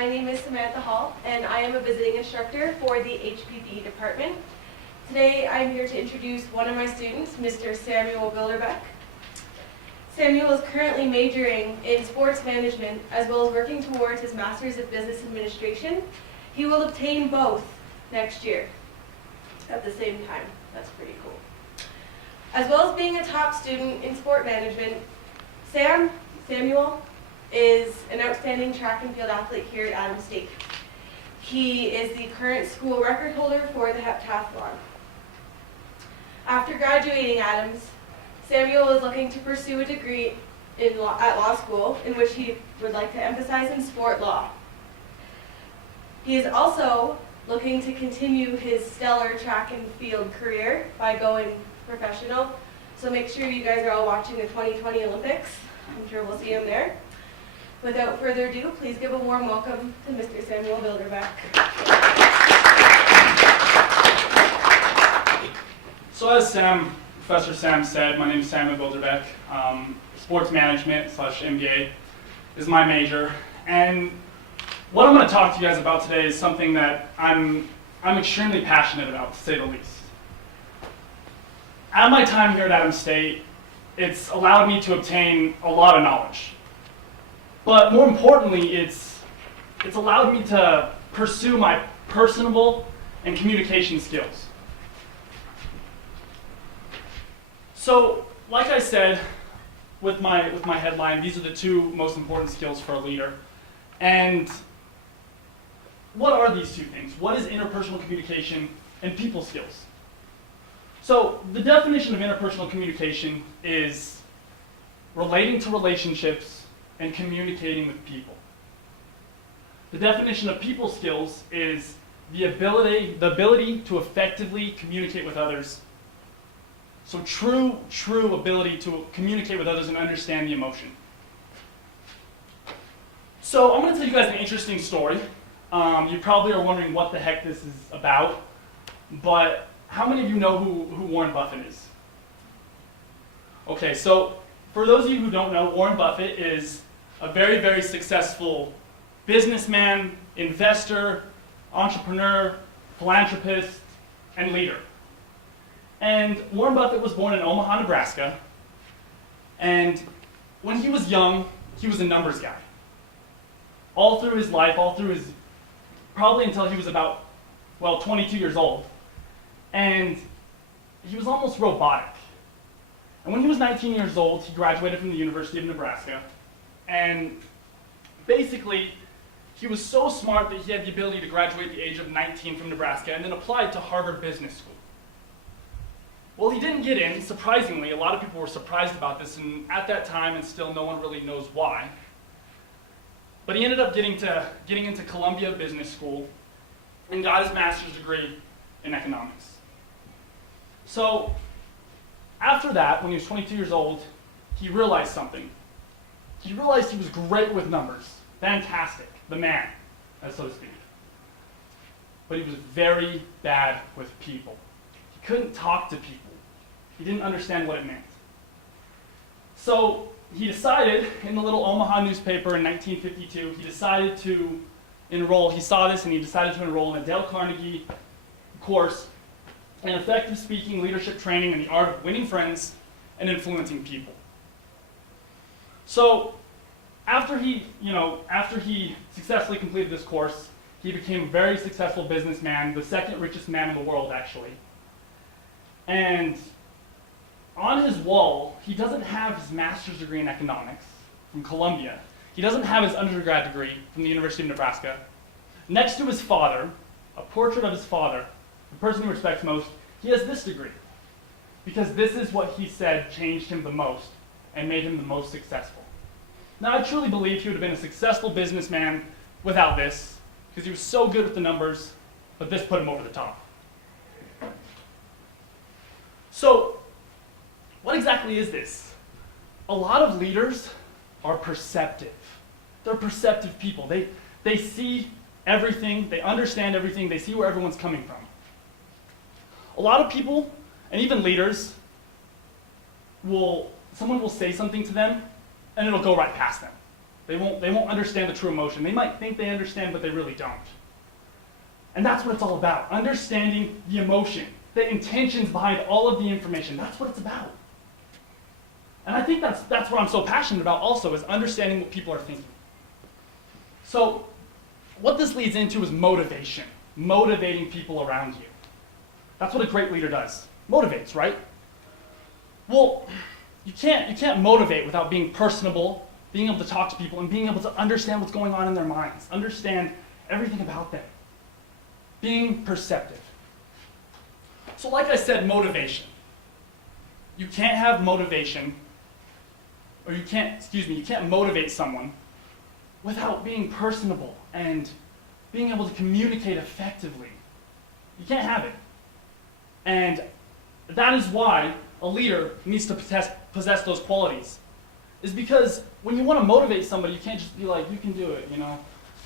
My name is Samantha Hall, and I am a visiting instructor for the HPB department. Today, I'm here to introduce one of my students, Mr. Samuel Bilderbeck. Samuel is currently majoring in sports management, as well as working towards his Master's of Business Administration. He will obtain both next year at the same time. That's pretty cool. As well as being a top student in sport management, Samuel is an outstanding track and field athlete here at Adams State. He is the current school record holder for the heptathlon. After graduating Adams, Samuel is looking to pursue a degree at law school, in which he would like to emphasize in sport law. He is also looking to continue his stellar track and field career by going professional. So make sure you guys are all watching the 2020 Olympics. I'm sure we'll see him there. Without further ado, please give a warm welcome to Mr. Samuel Bilderbeck. So as Professor Sam said, my name is Samuel Bilderbeck. Sports management / MBA is my major. And what I'm going to talk to you guys about today is something that I'm extremely passionate about, to say the least. At my time here at Adams State, it's allowed me to obtain a lot of knowledge. But more importantly, it's allowed me to pursue my personable and communication skills. So, like I said, with my headline, these are the two most important skills for a leader. And what are these two things? What is interpersonal communication and people skills? So, the definition of interpersonal communication is relating to relationships and communicating with people. The definition of people skills is the ability to effectively communicate with others. So true ability to communicate with others and understand the emotion. So I'm going to tell you guys an interesting story. You probably are wondering what the heck this is about, but how many of you know who Warren Buffett is? Okay, so for those of you who don't know, Warren Buffett is a very, very successful businessman, investor, entrepreneur, philanthropist, and leader. And Warren Buffett was born in Omaha, Nebraska, and when he was young, he was a numbers guy. All through his life, probably until he was about, 22 years old. And he was almost robotic. And when he was 19 years old, he graduated from the University of Nebraska. And basically, he was so smart that he had the ability to graduate at the age of 19 from Nebraska and then applied to Harvard Business School. Well, he didn't get in. Surprisingly, a lot of people were surprised about this, and at that time, and still no one really knows why. But he ended up getting into Columbia Business School and got his master's degree in economics. So after that, when he was 22 years old, he realized something. He realized he was great with numbers. Fantastic. The man, so to speak. But he was very bad with people. He couldn't talk to people. He didn't understand what it meant. So he decided, in the little Omaha newspaper in 1952, he decided to enroll. He saw this and he decided to enroll in a Dale Carnegie course in effective speaking, leadership training, and the art of winning friends and influencing people. So after he successfully completed this course, he became a very successful businessman, the second richest man in the world, actually. And on his wall, he doesn't have his master's degree in economics from Columbia. He doesn't have his undergrad degree from the University of Nebraska. Next to his father, a portrait of his father, the person he respects most, he has this degree. Because this is what he said changed him the most and made him the most successful. Now, I truly believe he would have been a successful businessman without this, because he was so good with the numbers, but this put him over the top. So, what exactly is this? A lot of leaders are perceptive. They're perceptive people. They see everything, they understand everything, they see where everyone's coming from. A lot of people, and even leaders, someone will say something to them, and it'll go right past them. They won't understand the true emotion. They might think they understand, but they really don't. And that's what it's all about, understanding the emotion, the intentions behind all of the information. That's what it's about. And I think that's what I'm so passionate about also, is understanding what people are thinking. So what this leads into is motivation, motivating people around you. That's what a great leader does. Motivates, right? Well, you can't motivate without being personable, being able to talk to people, and being able to understand what's going on in their minds, understand everything about them. Being perceptive. So like I said, motivation. You can't have motivation, or you can't motivate someone without being personable and being able to communicate effectively. You can't have it. And that is why a leader needs to possess those qualities. Is because when you want to motivate somebody, you can't just be like, you can do it, you know.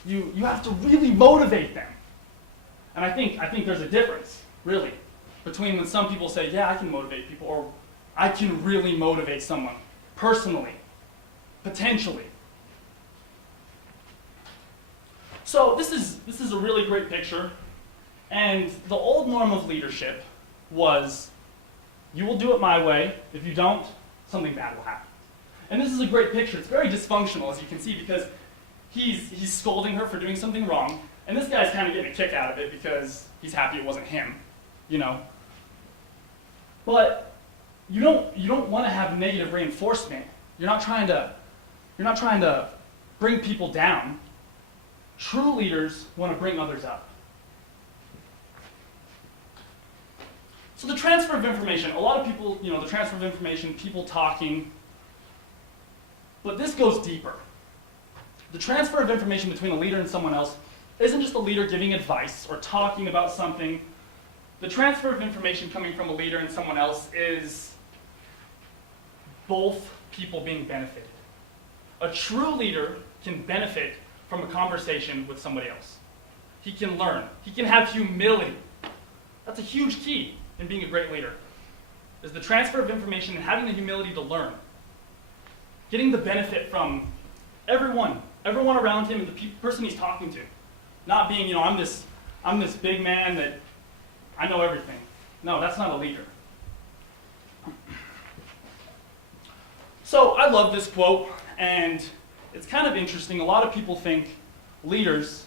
You have to really motivate them. And I think there's a difference, really, between when some people say, yeah, I can motivate people, or I can really motivate someone, personally, potentially. So this is a really great picture, and the old norm of leadership was, you will do it my way. If you don't, something bad will happen. And this is a great picture. It's very dysfunctional, as you can see, because he's scolding her for doing something wrong, and this guy's kind of getting a kick out of it because he's happy it wasn't him, you know. But you don't want to have negative reinforcement. You're not trying to bring people down. True leaders want to bring others up. So the transfer of information, a lot of people, you know, the transfer of information, people talking, but this goes deeper. The transfer of information between a leader and someone else isn't just a leader giving advice or talking about something. The transfer of information coming from a leader and someone else is both people being benefited. A true leader can benefit from a conversation with somebody else. He can learn. He can have humility. That's a huge key in being a great leader, is the transfer of information and having the humility to learn. Getting the benefit from everyone around him and the person he's talking to. Not being, you know, I'm this big man that I know everything. No, that's not a leader. So I love this quote, and it's kind of interesting. A lot of people think leaders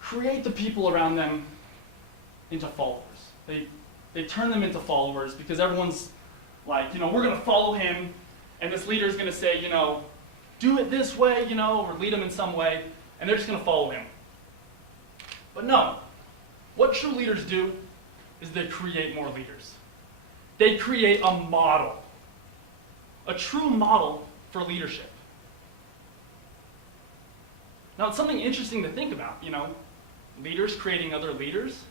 create the people around them into followers. They turn them into followers because everyone's like, you know, we're going to follow him, and this leader is going to say, you know, do it this way, you know, or lead them in some way, and they're just going to follow him. But no, what true leaders do is they create more leaders. They create a model, a true model for leadership. Now, it's something interesting to think about, you know, leaders creating other leaders.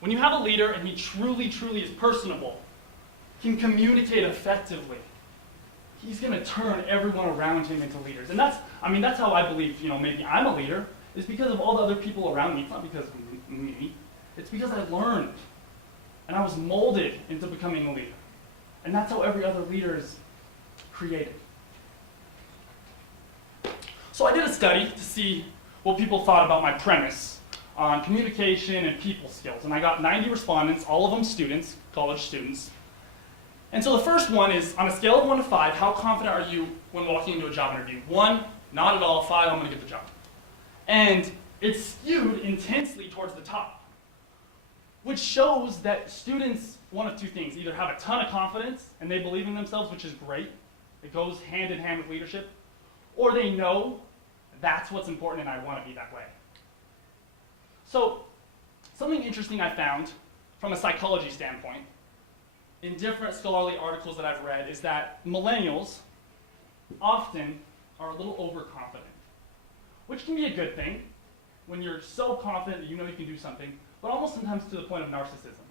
When you have a leader and he truly is personable, can communicate effectively, he's going to turn everyone around him into leaders. And that's how I believe, you know, maybe I'm a leader, is because of all the other people around me. It's not because of me. It's because I learned, and I was molded into becoming a leader. And that's how every other leader is created. So I did a study to see what people thought about my premise on communication and people skills. And I got 90 respondents, all of them students, college students. And so the first one is, on a scale of 1 to 5, how confident are you when walking into a job interview? 1, not at all. 5, I'm going to get the job. And it's skewed intensely towards the top, which shows that students, one of two things, either have a ton of confidence and they believe in themselves, which is great. It goes hand in hand with leadership. Or they know that's what's important and I want to be that way. So something interesting I found from a psychology standpoint in different scholarly articles that I've read is that millennials often are a little overconfident, which can be a good thing when you're so confident that you know you can do something, but almost sometimes to the point of narcissism.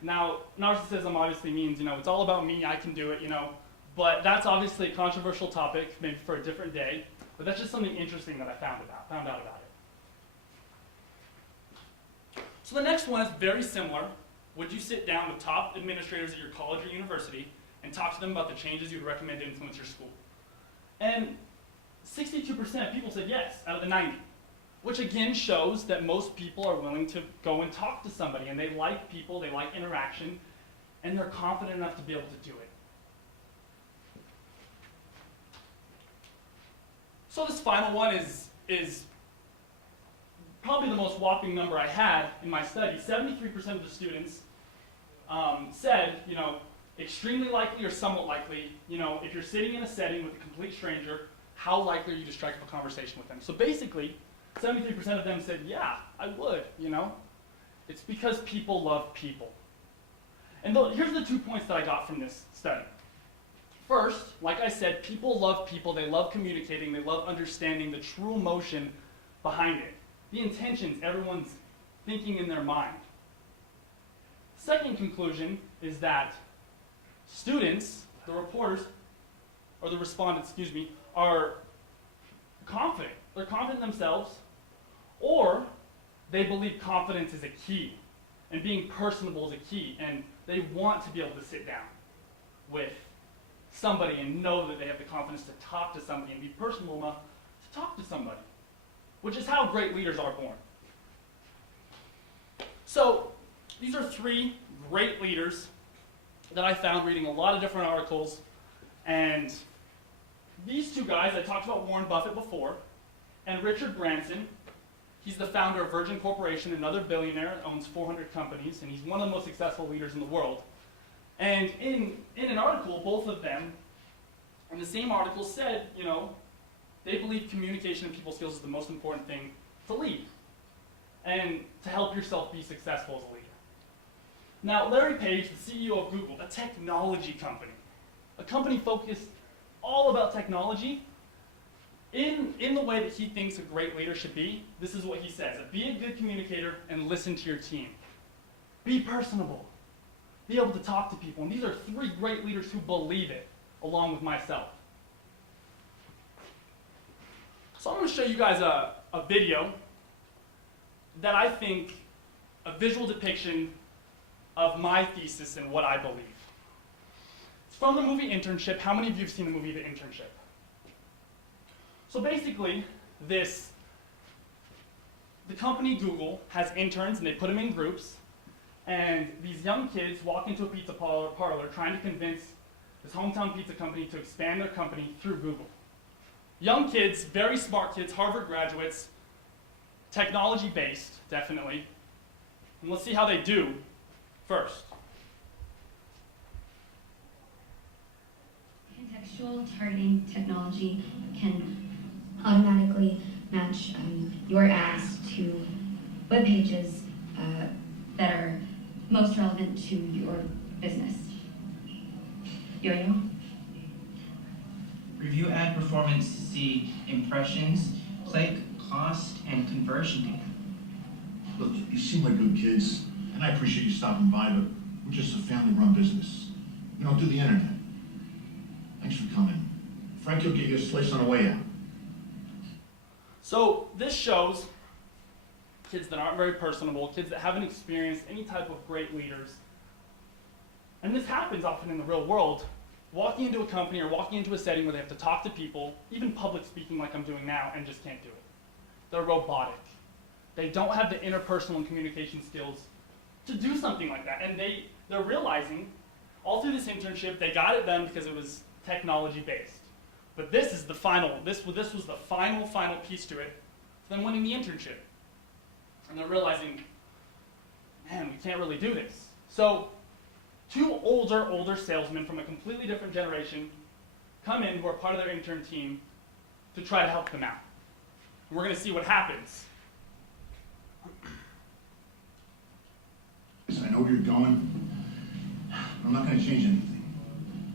Now, narcissism obviously means, you know, it's all about me, I can do it, you know, but that's obviously a controversial topic, maybe for a different day, but that's just something interesting that I found out about it. So the next one is very similar. Would you sit down with top administrators at your college or university and talk to them about the changes you'd recommend to influence your school? And 62% of people said yes out of the 90, which again shows that most people are willing to go and talk to somebody, and they like people, they like interaction, and they're confident enough to be able to do it. So this final one is probably the most whopping number I had in my study. 73% of the students said, extremely likely or somewhat likely, if you're sitting in a setting with a complete stranger, how likely are you to strike up a conversation with them? So basically, 73% of them said, yeah, I would, It's because people love people. And here's the 2 points that I got from this study. First, like I said, people love people, they love communicating, they love understanding the true emotion behind it. The intentions everyone's thinking in their mind. Second conclusion is that students, the reporters, or the respondents, are confident. They're confident in themselves, or they believe confidence is a key, and being personable is a key, and they want to be able to sit down with somebody and know that they have the confidence to talk to somebody and be personable enough to talk to somebody, which is how great leaders are born. So these are 3 great leaders that I found reading a lot of different articles, and these 2 guys, I talked about Warren Buffett before, and Richard Branson. He's the founder of Virgin Corporation, another billionaire, owns 400 companies, and he's one of the most successful leaders in the world. And in an article, both of them, in the same article said, they believe communication and people skills is the most important thing to lead and to help yourself be successful as a leader. Now, Larry Page, the CEO of Google, a technology company, a company focused all about technology, in the way that he thinks a great leader should be, this is what he says: be a good communicator and listen to your team. Be personable. Be able to talk to people. And these are 3 great leaders who believe it, along with myself. So I'm going to show you guys a video that I think a visual depiction of my thesis and what I believe. It's from the movie Internship. How many of you have seen the movie The Internship? So basically, the company Google has interns, and they put them in groups, and these young kids walk into a pizza parlor trying to convince this hometown pizza company to expand their company through Google. Young kids, very smart kids, Harvard graduates, technology-based, definitely. And let's see how they do first. Contextual targeting technology can automatically match your ads to web pages that are most relevant to your business. Yo-yo? Review ad performance to see impressions, click, cost, and conversion data. Look, you seem like good kids, and I appreciate you stopping by, but we're just a family-run business. We don't do the internet. Thanks for coming. Frank will get you a slice on the way out. So this shows kids that aren't very personable, kids that haven't experienced any type of great leaders. And this happens often in the real world. Walking into a company or walking into a setting where they have to talk to people, even public speaking like I'm doing now, and just can't do it. They're robotic. They don't have the interpersonal and communication skills to do something like that. And they're realizing, all through this internship, they got it done because it was technology-based. But this is the final, this was the final piece to it, to them winning the internship. And they're realizing, man, we can't really do this. So 2 older salesmen from a completely different generation come in who are part of their intern team to try to help them out. And we're going to see what happens. Listen, I know where you're going. I'm not going to change anything.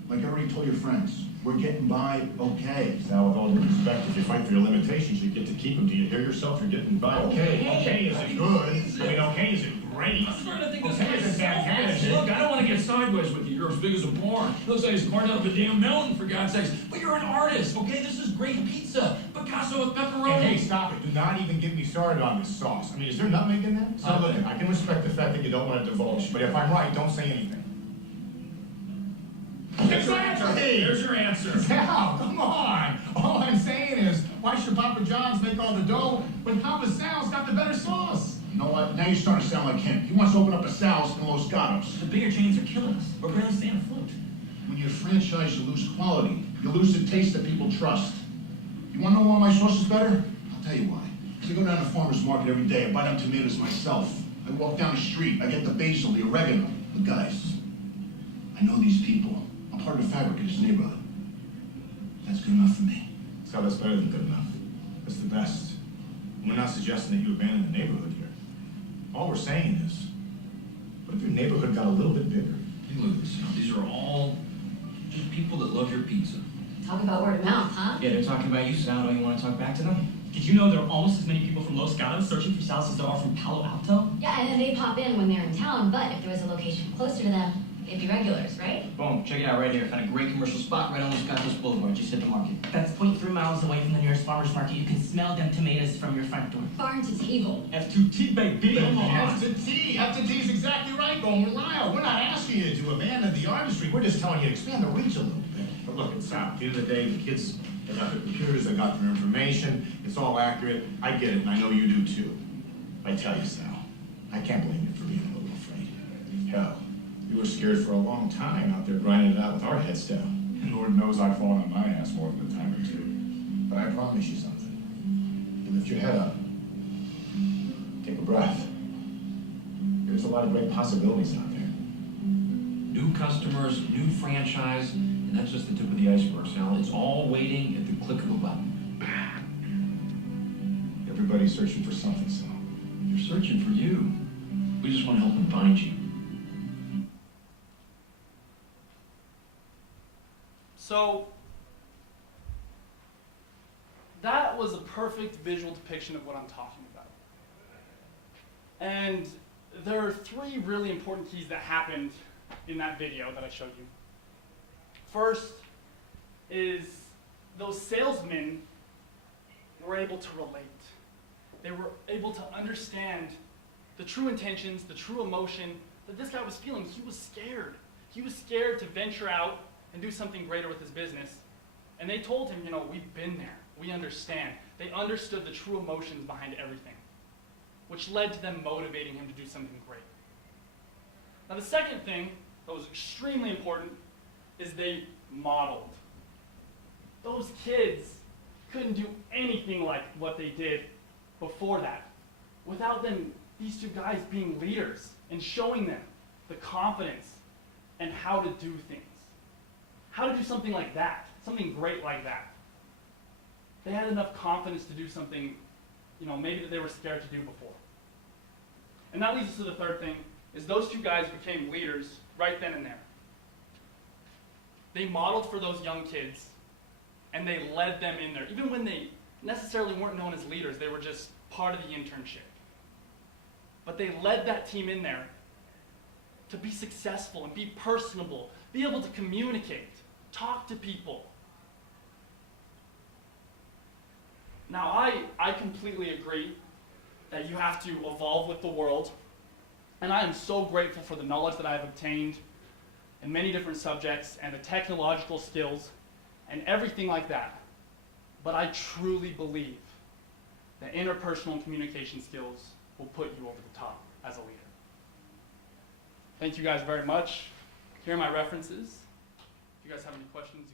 Like I already told your friends, we're getting by okay. Now, with all due respect, if you fight for your limitations, you get to keep them. Do you hear yourself? You're getting by okay. Okay isn't good. I mean, okay isn't great. I'm starting to think this Okay guy's isn't fantastic. Look, I don't want to get sideways with you. You're as big as a barn. Looks like he's carved out of a damn mountain, for God's sakes. But you're an artist, okay? This is great pizza. Picasso with pepperoni. Hey, stop it. Do not even get me started on this sauce. I mean, is there nutmeg in that? Now, look, I can respect the fact that you don't want to divulge, but if I'm right, don't say anything. There's your answer. There's your answer. Now, come on. All I'm saying is, your Papa John's make all the dough, but Papa Sal's got the better sauce. You know what? Now you're starting to sound like him. He wants to open up a Sal's in Los Gatos. The bigger chains are killing us. We're barely staying afloat. When you franchise, you lose quality. You lose the taste that people trust. You want to know why my sauce is better? I'll tell you why. Because I go down to the farmer's market every day. I buy them tomatoes myself. I walk down the street. I get the basil, the oregano. But guys, I know these people. I'm part of the fabric of this neighborhood. That's good enough for me. Scott, that's better than good enough. That's the best. We're not suggesting that you abandon the neighborhood here. All we're saying is, what if your neighborhood got a little bit bigger? Hey, look at this. These are all just people that love your pizza. Talk about word of mouth, huh? Yeah, they're talking about you, Sal. Don't you want to talk back to them? Did you know there are almost as many people from Los Gatos searching for Sal's as there are from Palo Alto? Yeah, and then they pop in when they're in town, but if there was a location closer to them, they'd be regulars, right? Boom, check it out right here. Found a great commercial spot right on Los Gatos Boulevard. Just hit the market. That's 0.3 miles away from the nearest farmer's market. You can smell them tomatoes from your front door. Farm to table. F2T, baby! Come on! F-to-T. F-to-T is exactly right, Gomer Lyle. We're not asking you to abandon the artistry. We're just telling you to expand the reach a little bit. But look, it's out. At the end of the day, the kids, they got their computers, they got their information. It's all accurate. I get it, and I know you do too. I tell you, Sal, I can't blame you for being a little afraid. Hell, you were scared for a long time out there grinding it out with our heads down. And Lord knows I've fallen on my ass more than a time or two. But I promise you something. You lift your head up. Take a breath. There's a lot of great possibilities out there. New customers, new franchise, and that's just the tip of the iceberg, Sal. It's all waiting at the click of a button. Everybody's searching for something, Sal. They're searching for you. We just want to help them find you. So, that was a perfect visual depiction of what I'm talking about. And there are three really important keys that happened in that video that I showed you. First is those salesmen were able to relate. They were able to understand the true intentions, the true emotion that this guy was feeling. He was scared. He was scared to venture out and do something greater with his business. And they told him, we've been there. We understand. They understood the true emotions behind everything, which led to them motivating him to do something great. Now, the second thing that was extremely important is they modeled. Those kids couldn't do anything like what they did before that without them, these two guys being leaders and showing them the confidence and how to do things. How to do something like that, something great like that. They had enough confidence to do something, maybe that they were scared to do before. And that leads us to the third thing, is those two guys became leaders right then and there. They modeled for those young kids, and they led them in there. Even when they necessarily weren't known as leaders, they were just part of the internship. But they led that team in there to be successful and be personable, be able to communicate, talk to people. Now, I completely agree that you have to evolve with the world, and I am so grateful for the knowledge that I have obtained in many different subjects and the technological skills and everything like that. But I truly believe that interpersonal and communication skills will put you over the top as a leader. Thank you guys very much. Here are my references. If you guys have any questions,